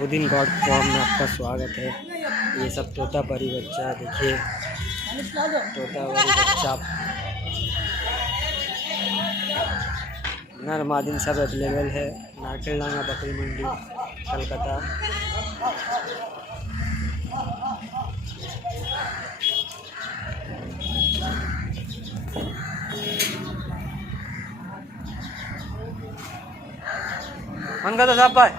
Pudin God form में आपका स्वागत है। ये सब तोता परी बच्चा, देखिए तोता परी बच्चा नर मादिन सब अवेलेबल है। नारकलडांगा बकरी मंडी कलकत्ता। मन का तो साहब भाई